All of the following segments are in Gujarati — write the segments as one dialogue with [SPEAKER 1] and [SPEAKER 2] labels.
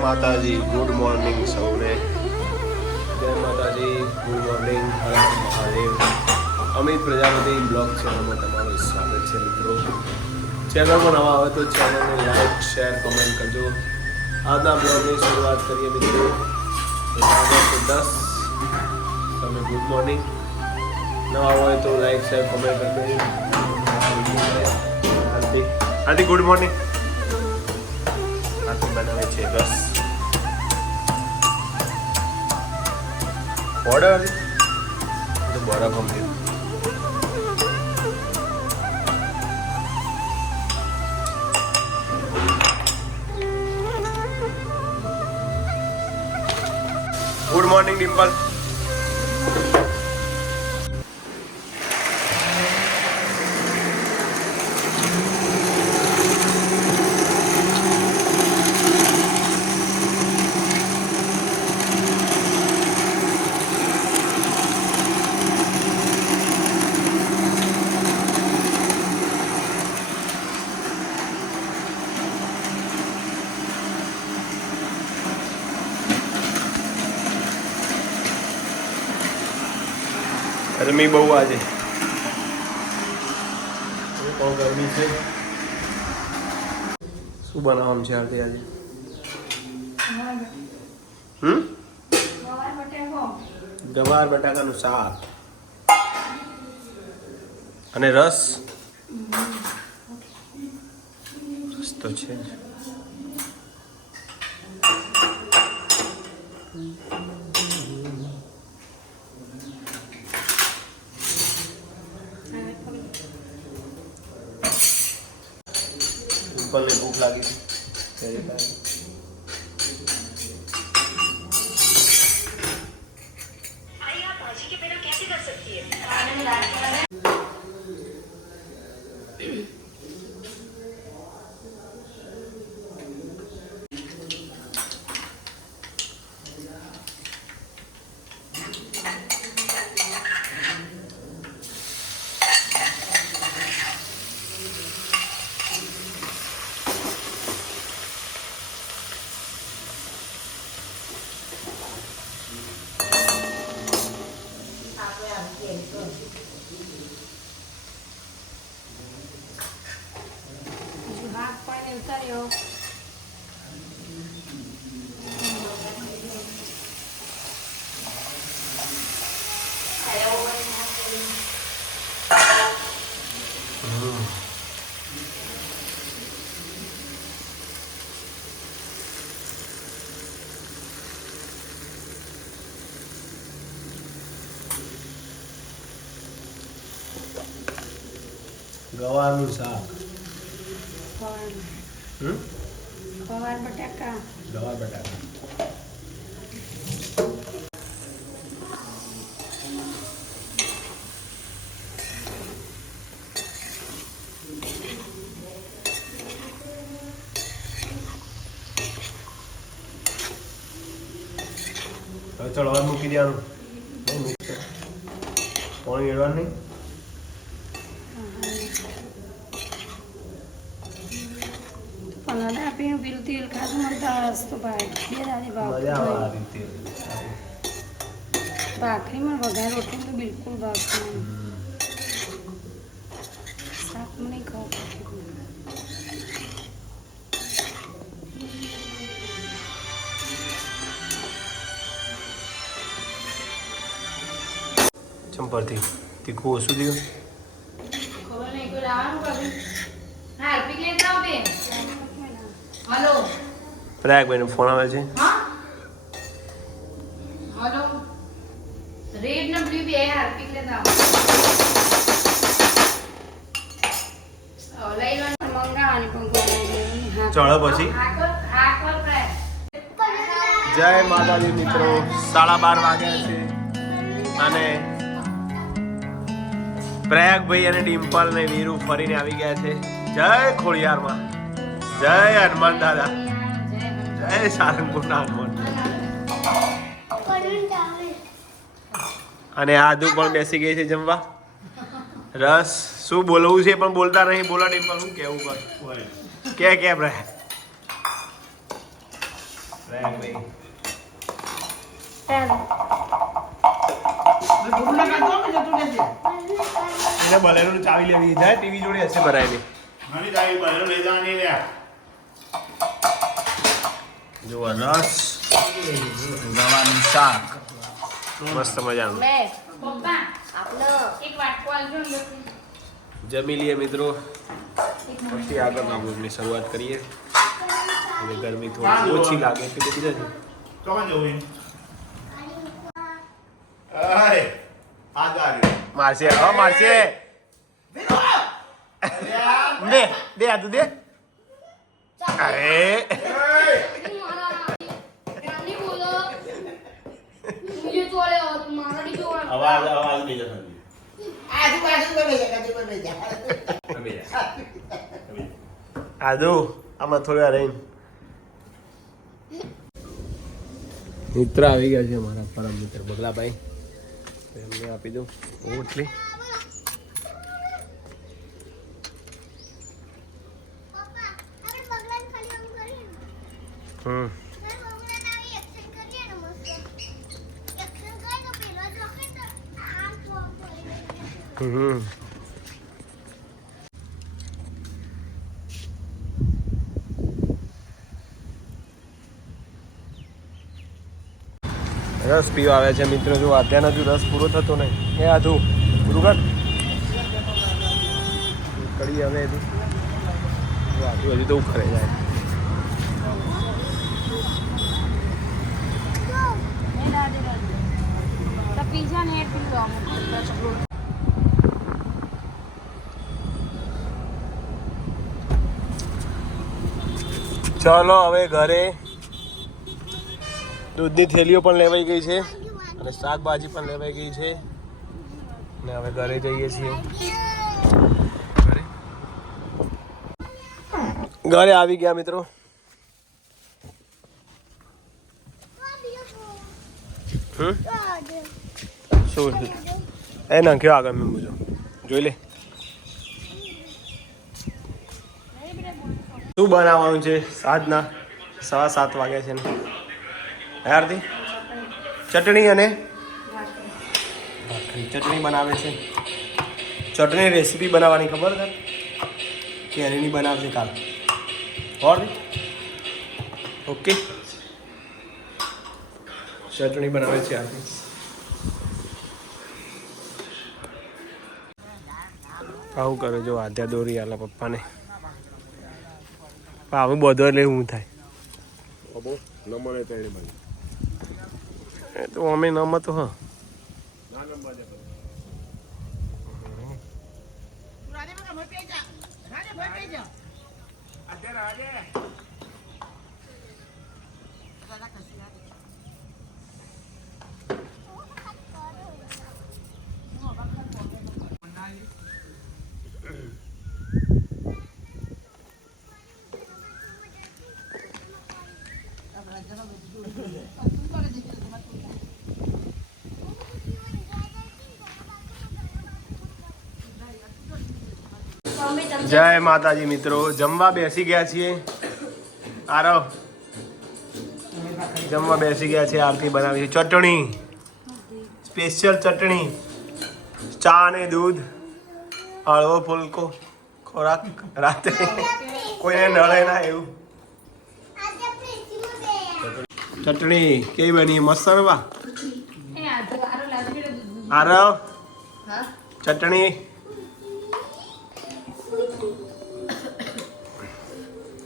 [SPEAKER 1] માતાજી ગુડ મોર્નિંગ સૌને. જય માતાજી good morning Har Mahadev. Amit Prajapati blog ચેનલમાં તમારું સ્વાગત છે મિત્રો. ચેનલમાં નવા આવે તો ચેનલને લાઈક શેર કમેન્ટ કરજો. આજના બ્લોગની શરૂઆત કરીએ મિત્રો. દસ. તમે ગુડ મોર્નિંગ નવા હોય તો લાઈક શેર કમેન્ટ કરી દેજો હાર્દિક. હાર્દિક ગુડ મોર્નિંગ હાથી બનાવે છે રસ ઓર્ડર તો બરફ અમને ગુડ મોર્નિંગ ડિમ્પલ ગરમી બહુ આજે. ગરમી છે. શું બનાવવાનું છે આરતી આજે? ગવાર બટાકાનું શાક. અને રસ? રસ તો છે લાગી
[SPEAKER 2] yun sa'yo. gawa
[SPEAKER 1] nun sa
[SPEAKER 2] farm.
[SPEAKER 1] હમ
[SPEAKER 2] ખવાર બટાકા
[SPEAKER 1] ગવાર બટાકા હવે ચડવા મૂકી દેવાનું નહીં મિક્સ કર. પાણી એડવાનું નહીં
[SPEAKER 2] પણ હવે આપીને પેલું તેલ ખાધું તો ભાઈ બે દાદી
[SPEAKER 1] મજા આવે આ
[SPEAKER 2] ભાવ
[SPEAKER 1] રીતે
[SPEAKER 2] ભાખરીમાં વઘાર રોટલી તો બિલકુલ ભાવતું નહીં શાક મને ખાવું
[SPEAKER 1] ચંપરથી તીખું ઓછું થયું
[SPEAKER 3] ખબર નહીં કોઈ લાવવાનું કશું હા પીક લેતા આવો હલો.
[SPEAKER 1] પ્રયાગભાઈનો ફોન આવે છે?
[SPEAKER 3] હલો. રેડ ને બ્લુ બે લેતા ને.
[SPEAKER 1] પછી. જય માતાજી મિત્રો. સાડા બાર વાગ્યા છે. અને પ્રયાગભાઈ અને ડિમ્પલ ને વીરુ ફરીને આવી ગયા છે. જય ખોડિયારમાં. જય હનુમાન દાદા. જય સારંગપુરના હનુમાન અને આદુ પણ બેસી ગઈ છે જમવા. રસ શું બોલવું છે પણ બોલતા નહીં બોલા પણ શું કેવું પણ કે કે પ્રયાગ પ્રયાગ ભાઈ. એને બલેરોની ચાવી લેવી જાય ટીવી જોડે હશે ભરાયેલી.
[SPEAKER 4] મારી લઈ જવાની
[SPEAKER 1] જો રસ ગવાનું શાક. મસ્ત મજાનું.
[SPEAKER 3] પપ્પા એક વાટકો આલજો અંદરથી.
[SPEAKER 1] જમી લઈએ મિત્રો. પછી આગળના ભોજની શરૂઆત કરીએ. હવે ગરમી થોડી ઓછી લાગે એટલે બધી
[SPEAKER 4] અરે
[SPEAKER 1] મારશે હા મારશે. દે દે આ દે. અરે
[SPEAKER 3] નાની બોલો
[SPEAKER 4] ચોળે મારો ડીપી
[SPEAKER 1] વાળો આમાં થોડી રહીને. મિત્ર આવી ગયા છે મારા પરમ મિત્ર બગલાભાઈ. એમને આપી દઉં. ઓટલી હમ. રસ પીવા આવે છે મિત્રો, જો અત્યારનો હજુ રસ પૂરો થતો નહીં. એ આધુ બરોબર કડી હવે હજુ હજુ તો ઉખરે જાય.
[SPEAKER 3] પીઝા ને પી
[SPEAKER 1] ચલો હવે ઘરે દૂધની થેલીઓ પણ લેવાઈ ગઈ છે અને શાકભાજી પણ લેવાઈ ગઈ છે. ને હવે ઘરે જઈએ છીએ. ઘરે? આવી ગયા મિત્રો. શું એ નાખ્યો આગળ મેં બધું જોઈ લે. શું બનાવવાનું છે? સાંજના સવા સાત વાગ્યા છે ને. ચટણી અને ચટણી બનાવે છે. ચટણી રેસીપી બનાવવાની ખબર છે? કેરીની બનાવશે કાલ. ઓર ઓકે. ચટણી બનાવે છે આરતી. આવું કરે જો આધ્યા દોરી આલા પપ્પાને. આવું બધો એટલે હું થાય. એ તો અમે નમ તો હા. જય માતાજી મિત્રો. જમવા બેસી ગયા છીએ. આરવ. જમવા બેસી ગયા છે આરતી બનાવી છે. ચટણી. સ્પેશિયલ ચટણી. ચા અને દૂધ. હળવો ફુલકો. ખોરાક. રાત્રે કોઈને નળે ના એવું. ચટણી કેવી બની?
[SPEAKER 3] દૂધ
[SPEAKER 1] આરવ? ચટણી?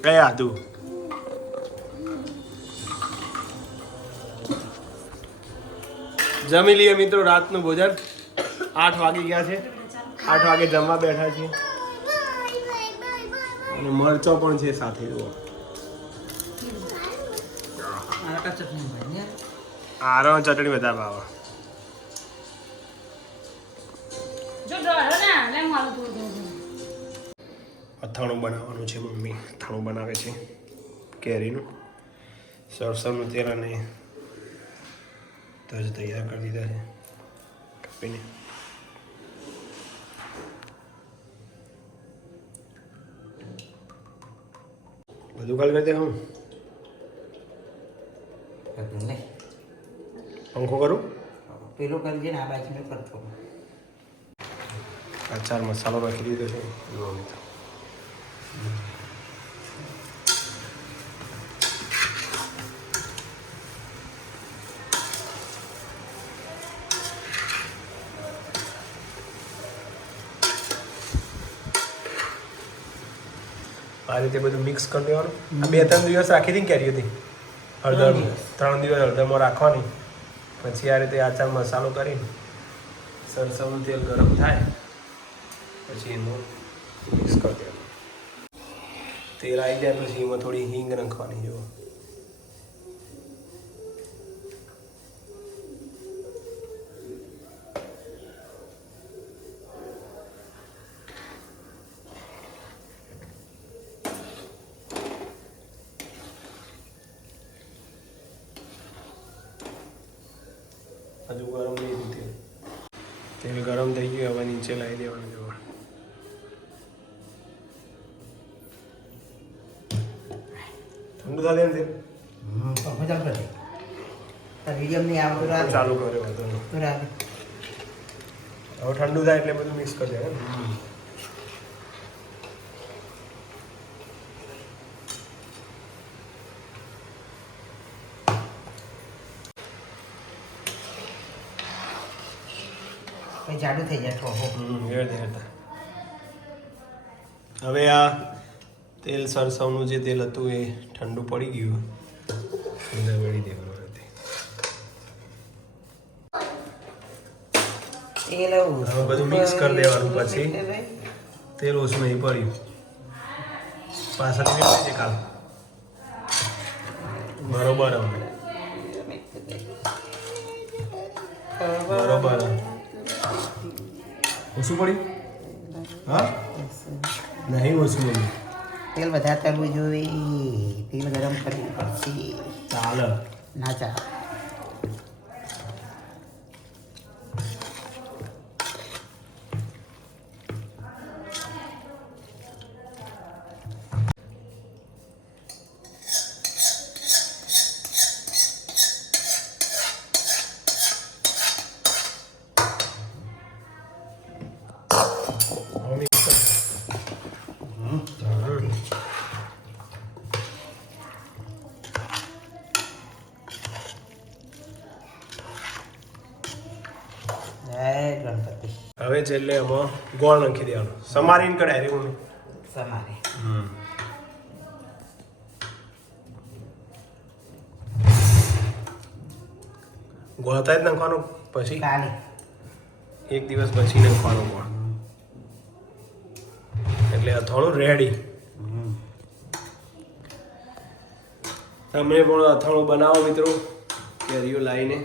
[SPEAKER 1] કઈ આદુ જમી લઈએ મિત્રો રાતનું ભોજન. આઠ વાગી ગયા છે. આઠ વાગે જમવા બેઠા છીએ. અને મરચો પણ છે સાથે જુઓ. આરો ચટણી બધા ભાવ.
[SPEAKER 3] જો ડરો ને, લે મારું થોડું
[SPEAKER 1] અથાણું બનાવવાનું છે મમ્મી. અથાણું બનાવે છે કેરીનું. સરસવનું તેલ અને તજ તૈયાર કરી દીધા છે. કાપીને. બધું ખાલી કરી દે હું પંખો કરું?
[SPEAKER 5] પેલો કરજે ને આ બાજુ કરતો. કરતો
[SPEAKER 1] ચાર મસાલો રાખી દીધો છે. આ રીતે બધું મિક્સ કરી દેવાનું. આ બે ત્રણ દિવસ રાખી હતી કેરી હતી? હળદર
[SPEAKER 5] ત્રણ દિવસ.
[SPEAKER 1] હળદરમાં રાખવાની. પછી આ રીતે આચાર મસાલો કરીને સરસવનું તેલ ગરમ થાય. પછી એનું મિક્સ કરી દેવાનું. તેલ આવી જાય પછી એમાં થોડી હિંગ નાખવાની જો હજુ ગરમ નહીં તેલ ગરમ થઈ ગયું, હવે નીચે લાવી દેવાનું. જોવા લેન દે
[SPEAKER 5] કરી દે મીડિયમ નહીં આવે તો રાખ
[SPEAKER 1] ચાલુ કરે
[SPEAKER 5] બધું. રાખ
[SPEAKER 1] હવે ઠંડુ થાય એટલે બધું મિક્સ કરી
[SPEAKER 5] દે જાડું થઈ જાય.
[SPEAKER 1] હવે આ તેલ સરસવનું જે તેલ હતું એ ઠંડુ પડી ગયું. અંદર વળી દેવાનું
[SPEAKER 5] તેલ
[SPEAKER 1] હવે બધું મિક્સ કરી દેવાનું પછી. તેલ ઓછું નહીં પડ્યું. પાછળ છે કાલ. બરોબર હવે. બરોબર ઓછું પડ્યું? હા? નહીં ઓછું પડ્યું.
[SPEAKER 5] તેલ વધારે તળવું જોઈએ. તેલ ગરમ કરવું પડશે.
[SPEAKER 1] ચાલો.
[SPEAKER 5] ના ચા ગણપતિ
[SPEAKER 1] હવે છેલ્લે એમાં ગોળ નાખી દેવાનો. સમારીને કઢાય રે સમારી.
[SPEAKER 5] સમારે
[SPEAKER 1] ગોળતા જ નાખવાનું પછી?
[SPEAKER 5] કાલે
[SPEAKER 1] એક દિવસ પછી નાખવાનું ગોળ. એટલે અથાણું રેડી તમે પણ અથાણું બનાવો મિત્રો. કેરીઓ લાવીને.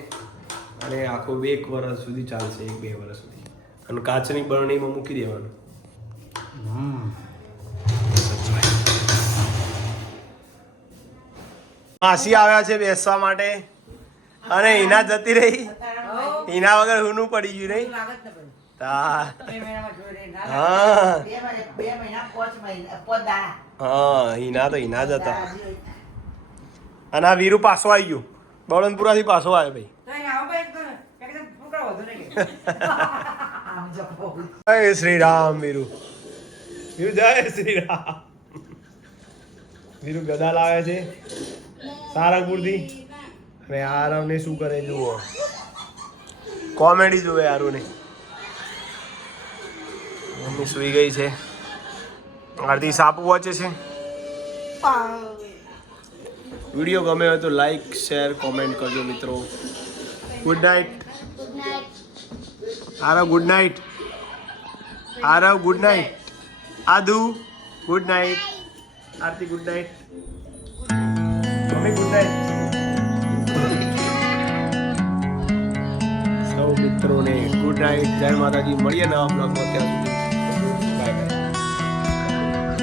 [SPEAKER 1] અને આખું બે એક વર્ષ સુધી ચાલશે, એક બે વર્ષ સુધી. અને કાચની બરણીમાં મૂકી દેવાનું. માસી આવ્યા છે બેસવા માટે. અને હિના જતી રહી. હિના વગર હુનું પડી ગયું નહીં. હા. હિના તો હિના જ અને આ વીરુ પાછો આવી ગયો. બળનપુરાથી પાછો આવ્યો ભાઈ. જય શ્રી રામ વીરુ. વીરુ જય શ્રી રામ વીરુ ગદા લાવે છે. સારંગપુરથી. અને આરવને શું કરે જુઓ. કોમેડી જુએ આરુને. મમ્મી સુઈ ગઈ છે. આરતી સાપુ વાંચે છે. વીડિયો ગમે હોય તો લાઈક શેર કોમેન્ટ કરજો મિત્રો. Good night Aarav good night Aarav good night Adu good night Aarti good night mummy good night સૌ મિત્રોને ગુડ નાઇટ જય માતાજી. મળીએ નવા બ્લોગમાં ત્યાં સુધી.